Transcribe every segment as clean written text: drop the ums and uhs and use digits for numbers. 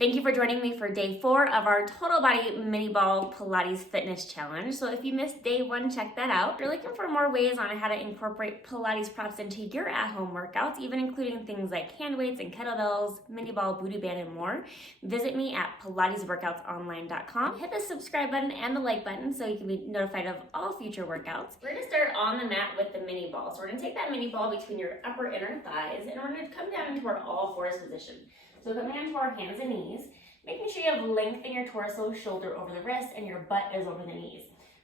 Thank you for joining me for day 4 of our total body mini ball Pilates fitness challenge. So if you missed day 1, check that out. If you're looking for more ways on how to incorporate Pilates props into your at-home workouts, even including things like hand weights and kettlebells, mini ball, booty band, and more, visit me at pilatesworkoutsonline.com. Hit the subscribe button and the like button so you can be notified of all future workouts. We're gonna start on the mat with the mini ball. So we're gonna take that mini ball between your upper inner thighs and we're gonna come down into our all fours position. So coming onto our hands and knees, making sure you have length in your torso, shoulder over the wrist, and your butt is over the knees.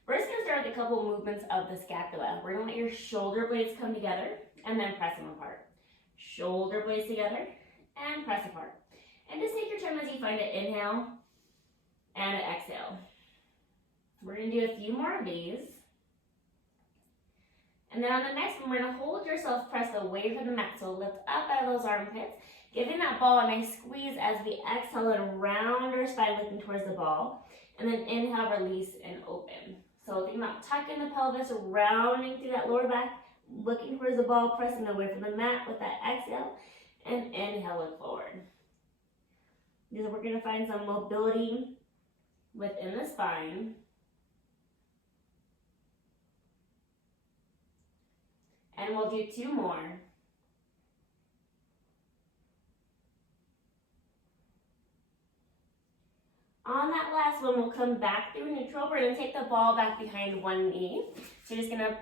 We're just going to start with a couple movements of the scapula. We're going to let your shoulder blades come together and then press them apart. Shoulder blades together and press apart. And just take your time as you find it. Inhale and exhale. We're going to do a few more of these. And then on the next one, we're going to hold yourself pressed away from the mat. So lift up out of those armpits, giving that ball a nice squeeze as we exhale and round our spine, looking towards the ball. And then inhale, release, and open. So think about tucking the pelvis, rounding through that lower back, looking towards the ball, pressing away from the mat with that exhale, and inhale, look forward. We're going to find some mobility within the spine. And we'll do 2 more. On that last one, we'll come back through neutral. We're going to take the ball back behind one knee. So you're just going to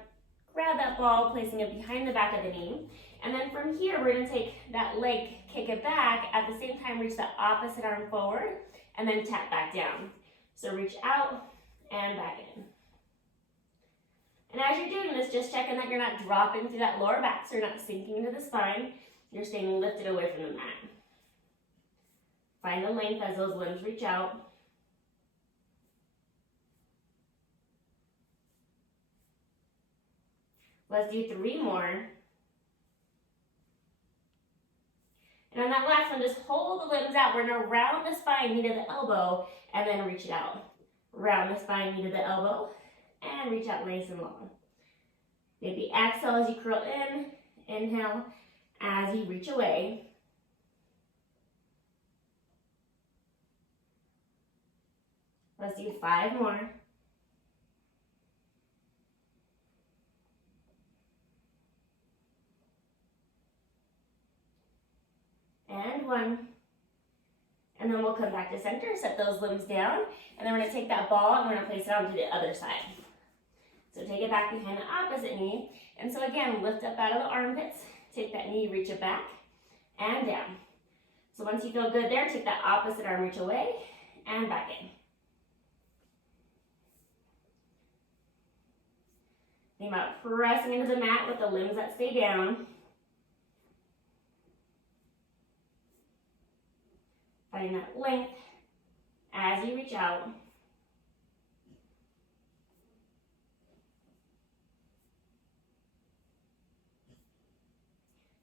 grab that ball, placing it behind the back of the knee. And then from here, we're going to take that leg, kick it back. At the same time, reach the opposite arm forward, and then tap back down. So reach out and back in. And as you're doing this, just checking that you're not dropping through that lower back, so you're not sinking into the spine. You're staying lifted away from the mat. Find the length as those limbs reach out. Let's do 3 more. And on that last one, just hold the limbs out. We're gonna round the spine, knee to the elbow, and then reach it out. Round the spine, knee to the elbow, and reach out nice and long. Maybe exhale as you curl in, inhale as you reach away. Let's do 5 more. And 1. And then we'll come back to center, set those limbs down, and then we're going to take that ball and we're going to place it onto the other side. So take it back behind the opposite knee. And so again, lift up out of the armpits, take that knee, reach it back and down. So once you feel good there, take that opposite arm, reach away and back in. Think about pressing into the mat with the limbs that stay down. Finding that length as you reach out.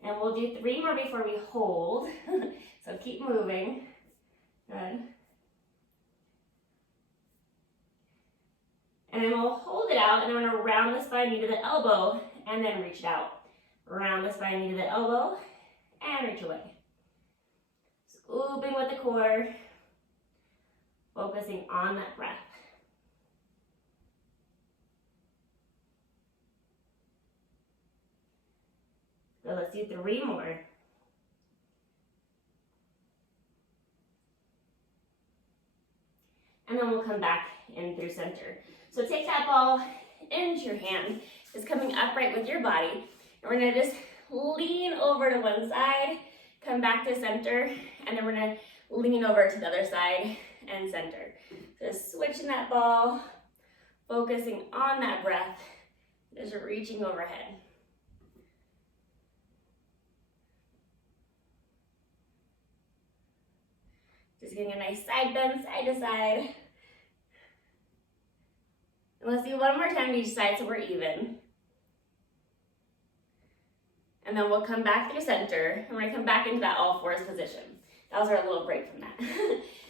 And we'll do 3 more before we hold. So keep moving. Good. And then we'll hold it out, and I'm going to round the spine, knee to the elbow, and then reach it out. Round the spine, knee to the elbow, and reach away. Scooping with the core, focusing on that breath. So let's do 3 more. And then we'll come back in through center. So take that ball into your hand, just coming upright with your body. And we're gonna just lean over to one side, come back to center, and then we're gonna lean over to the other side and center. Just switching that ball, focusing on that breath, just reaching overhead. Just getting a nice side bend, side to side. And let's do 1 more time to each side so we're even. And then we'll come back through center, and we're gonna come back into that all fours position. That was our little break from that.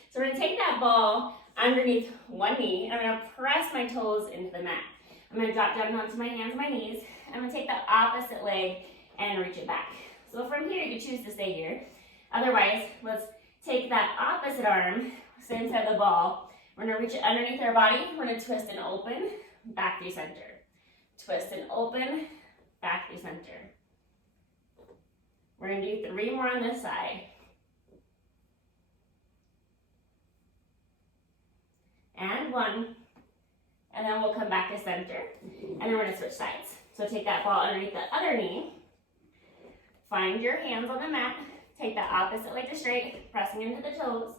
So we're gonna take that ball underneath one knee, and I'm gonna press my toes into the mat. I'm gonna drop down onto my hands and my knees. I'm gonna take that opposite leg and reach it back. So from here, you can choose to stay here. Otherwise, let's Take that opposite arm, same side of the ball. We're gonna reach it underneath our body. We're gonna twist and open, back through center. Twist and open, back through center. We're gonna do 3 more on this side. And 1. And then we'll come back to center. And then we're gonna switch sides. So take that ball underneath the other knee. Find your hands on the mat. Take that opposite leg to straight, pressing into the toes.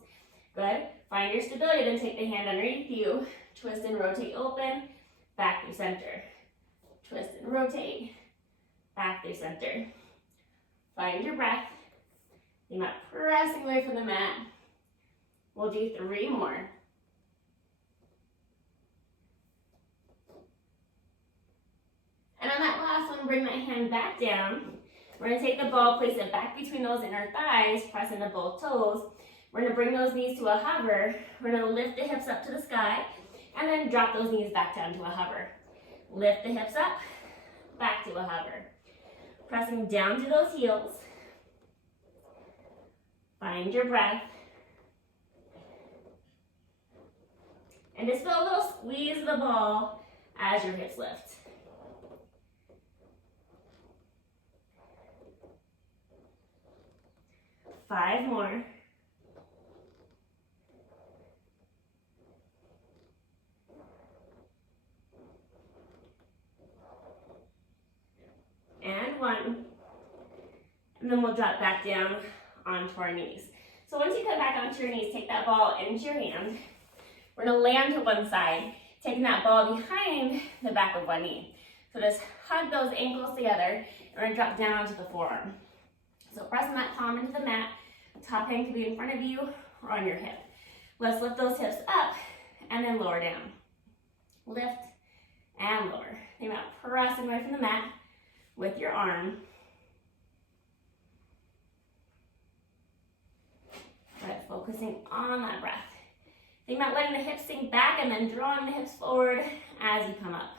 Good. Find your stability, then take the hand underneath you. Twist and rotate open, back through center. Twist and rotate, back through center. Find your breath. You're not pressing away from the mat. We'll do 3 more. And on that last one, bring that hand back down. We're gonna take the ball, place it back between those inner thighs, press into both toes. We're gonna bring those knees to a hover. We're gonna lift the hips up to the sky, and then drop those knees back down to a hover. Lift the hips up, back to a hover. Pressing down to those heels. Find your breath. And just feel a little squeeze of the ball as your hips lift. 5 more. And 1. And then we'll drop back down onto our knees. So once you come back onto your knees, take that ball into your hand. We're gonna land to one side, taking that ball behind the back of one knee. So just hug those ankles together, and we're gonna drop down onto the forearm. So pressing that palm into the mat, top hand can be in front of you or on your hip. Let's lift those hips up and then lower down. Lift and lower. Think about pressing away from the mat with your arm. Good, focusing on that breath. Think about letting the hips sink back and then drawing the hips forward as you come up.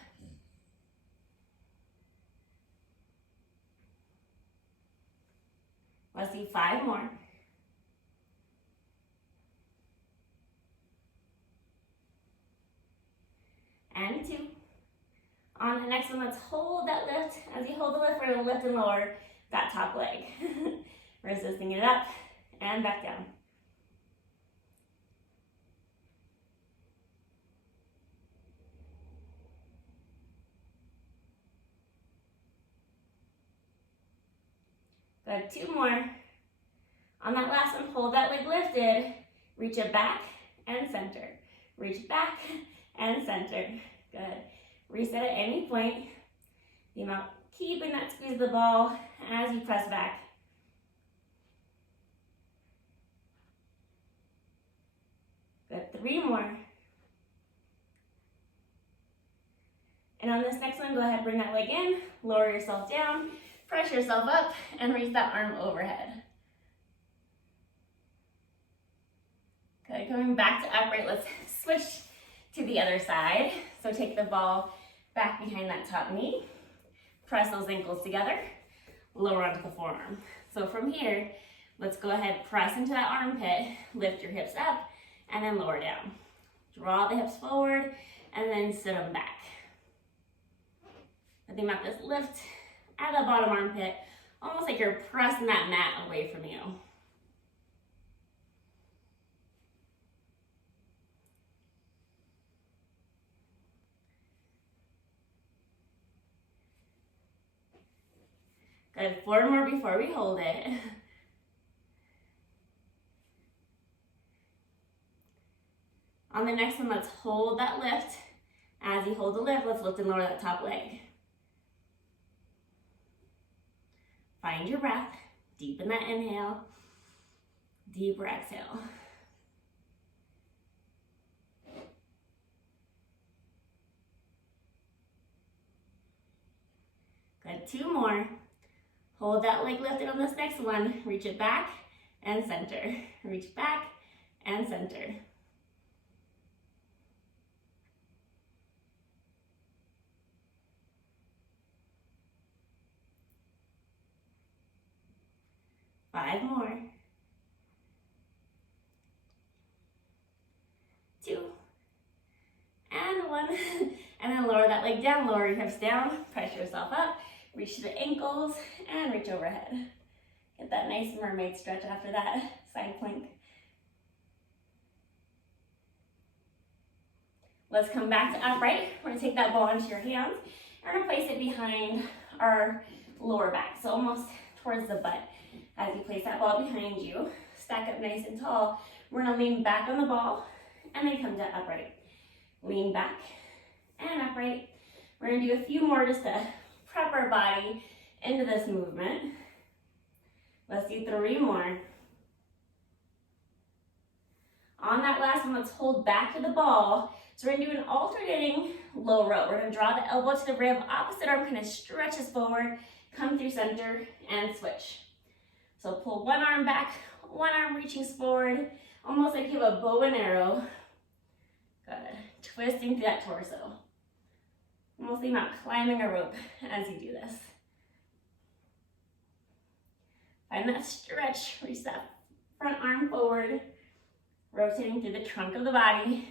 Let's do 5 more. And 2. On the next one, let's hold that lift. As you hold the lift, we're gonna lift and lower that top leg. Resisting it up and back down. Good, 2 more. On that last one, hold that leg lifted. Reach it back and center. Reach back and center. Good. Reset at any point. Think about keeping that squeeze of the ball as you press back. Good, 3 more. And on this next one, go ahead, bring that leg in, lower yourself down, press yourself up, and reach that arm overhead. Good, coming back to upright, let's switch to the other side. So take the ball back behind that top knee, press those ankles together, lower onto the forearm. So from here, let's go ahead, press into that armpit, lift your hips up, and then lower down. Draw the hips forward, and then sit them back. I think about this lift at the bottom armpit, almost like you're pressing that mat away from you. Good, 4 more before we hold it. On the next one, let's hold that lift. As you hold the lift, let's lift and lower that top leg. Find your breath. Deepen that inhale. Deeper exhale. Good, 2 more. Hold that leg lifted on this next one. Reach it back and center. Reach back and center. Five more. And then lower that leg down, lower your hips down, press yourself up, reach to the ankles, and reach overhead. Get that nice mermaid stretch after that side plank. Let's come back to upright. We're gonna take that ball into your hands. We're gonna place it behind our lower back, so almost towards the butt. As you place that ball behind you, stack up nice and tall. We're gonna lean back on the ball and then come to upright. Lean back and upright. We're gonna do a few more just to prep our body into this movement. Let's do 3 more. On that last one, let's hold back to the ball. So we're gonna do an alternating low row. We're gonna draw the elbow to the rib, opposite arm kind of stretches forward, come through center, and switch. So pull one arm back, one arm reaching forward, almost like you have a bow and arrow. Good. Twisting through that torso. Almost think about climbing a rope as you do this. Find that stretch, reach that front arm forward, rotating through the trunk of the body.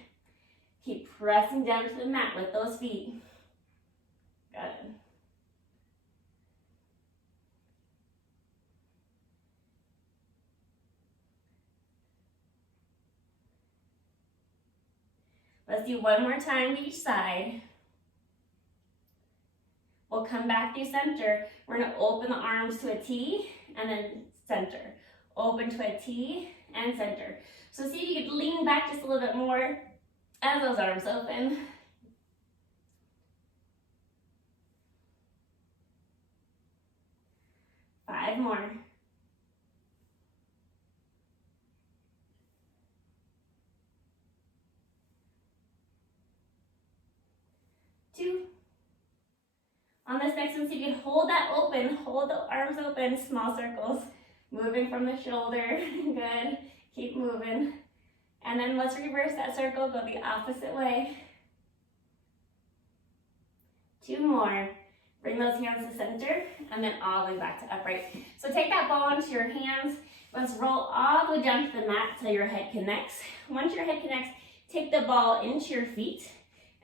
Keep pressing down to the mat with those feet. Good. Let's do one more time to each side. We'll come back through center. We're gonna open the arms to a T and then center. Open to a T and center. So see if you could lean back just a little bit more as those arms open. Five more. 2. On this next one, see if you can hold that open, hold the arms open, small circles, moving from the shoulder. Good. Keep moving. And then let's reverse that circle, go the opposite way. 2 more. Bring those hands to center, and then all the way back to upright. So take that ball into your hands. Let's roll all the way down to the mat till your head connects. Once your head connects, take the ball into your feet,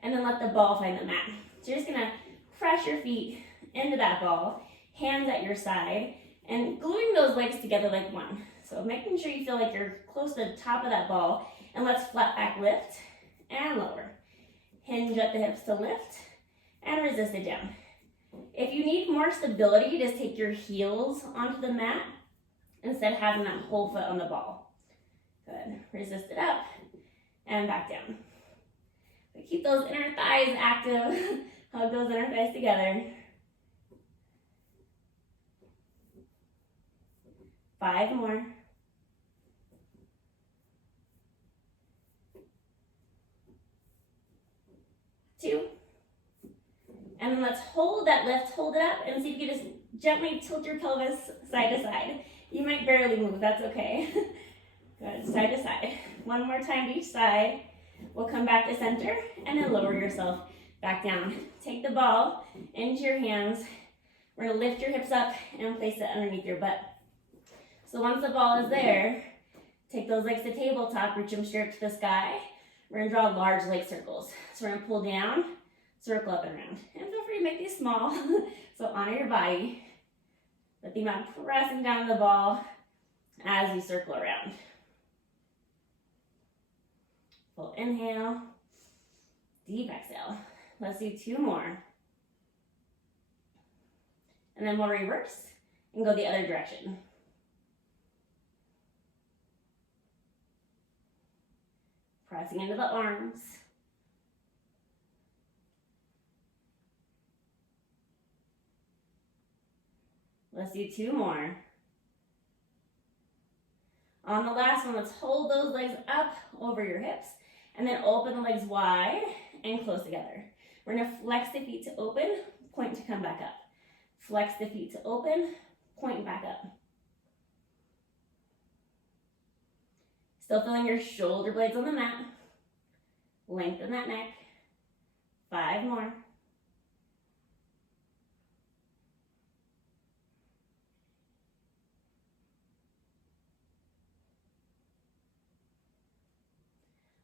and then let the ball find the mat. So you're just gonna press your feet into that ball, hands at your side, and gluing those legs together like one. So making sure you feel like you're close to the top of that ball, and let's flat back lift and lower. Hinge at the hips to lift and resist it down. If you need more stability, just take your heels onto the mat instead of having that whole foot on the ball. Good. Resist it up and back down. But keep those inner thighs active. Hug those inner thighs together. 5 more. 2. And then let's hold that lift, hold it up, and see if you can just gently tilt your pelvis side to side. You might barely move, that's okay. Good, side to side. One more time to each side. We'll come back to center, and then lower yourself back down. Take the ball into your hands. We're gonna lift your hips up and place it underneath your butt. So once the ball is there, take those legs to tabletop, reach them straight to the sky. We're gonna draw large leg circles. So we're gonna pull down, circle up and around. And feel free to make these small. So honor your body. But think about pressing down the ball as you circle around. Full inhale, deep exhale. Let's do 2 more. And then we'll reverse and go the other direction. Pressing into the arms. Let's do 2 more. On the last one, let's hold those legs up over your hips and then open the legs wide and close together. We're gonna flex the feet to open, point to come back up. Flex the feet to open, point back up. Still feeling your shoulder blades on the mat. Lengthen that neck. 5 more.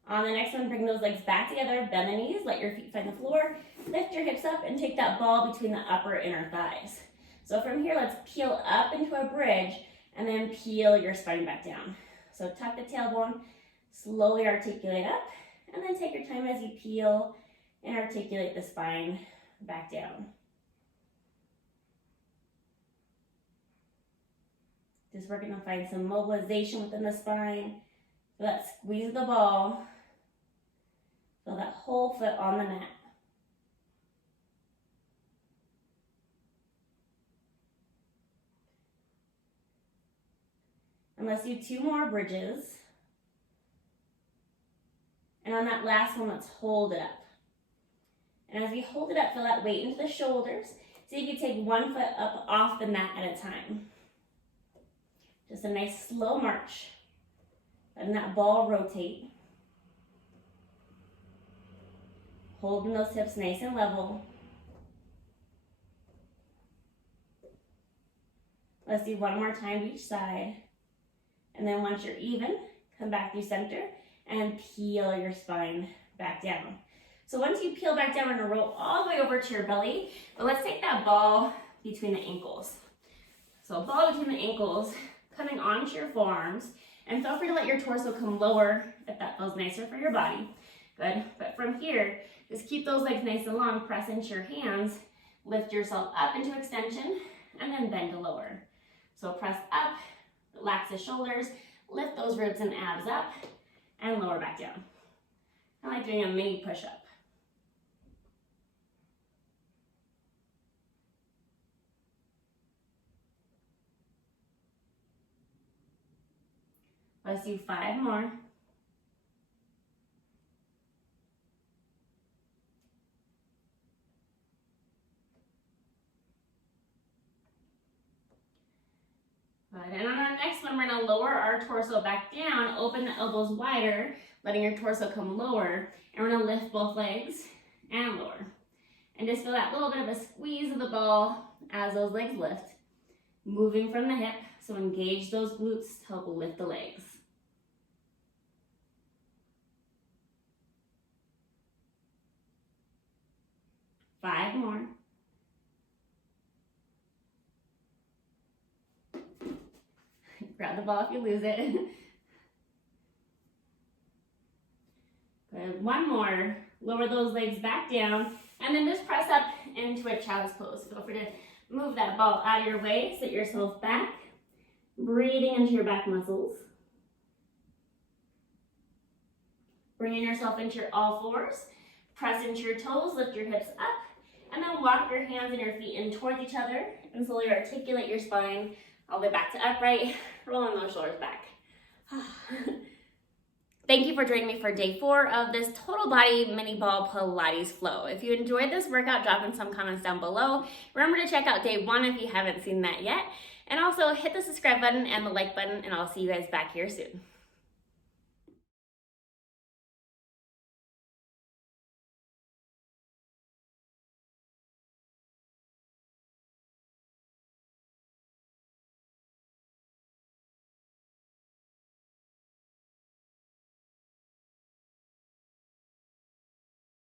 On the next one, bring those legs back together, bend the knees, let your feet find the floor, lift your hips up, and take that ball between the upper inner thighs. So from here, let's peel up into a bridge, and then peel your spine back down. So tuck the tailbone, slowly articulate up, and then take your time as you peel and articulate the spine back down. Just working to find some mobilization within the spine. Feel that squeeze of the ball. Feel that whole foot on the mat. And let's do 2 more bridges. And on that last one, let's hold it up. And as we hold it up, feel that weight into the shoulders. So you can take one foot up off the mat at a time. Just a nice slow march. Letting that ball rotate. Holding those hips nice and level. Let's do 1 more time to each side. And then once you're even, come back through center and peel your spine back down. So once you peel back down, we're gonna roll all the way over to your belly. But let's take that ball between the ankles. So ball between the ankles, coming onto your forearms. And feel free to let your torso come lower if that feels nicer for your body. Good. But from here, just keep those legs nice and long. Press into your hands. Lift yourself up into extension. And then bend to lower. So press up. Relax the shoulders. Lift those ribs and abs up. And lower back down. Kind of like doing a mini push-up. Let's do 5 more. Good. And on our next one, we're gonna lower our torso back down, open the elbows wider, letting your torso come lower, and we're gonna lift both legs and lower. And just feel that little bit of a squeeze of the ball as those legs lift, moving from the hip, so engage those glutes to help lift the legs. Five more. Grab the ball if you lose it. Good. 1 more. Lower those legs back down, and then just press up into a child's pose. Feel free to move that ball out of your way, sit yourself back, breathing into your back muscles. Bringing yourself into your all fours, press into your toes, lift your hips up, and then walk your hands and your feet in towards each other, and slowly articulate your spine all the way back to upright, rolling those shoulders back. Thank you for joining me for day 4 of this total body mini ball Pilates flow. If you enjoyed this workout, drop in some comments down below. Remember to check out day 1 if you haven't seen that yet. And also hit the subscribe button and the like button, and I'll see you guys back here soon.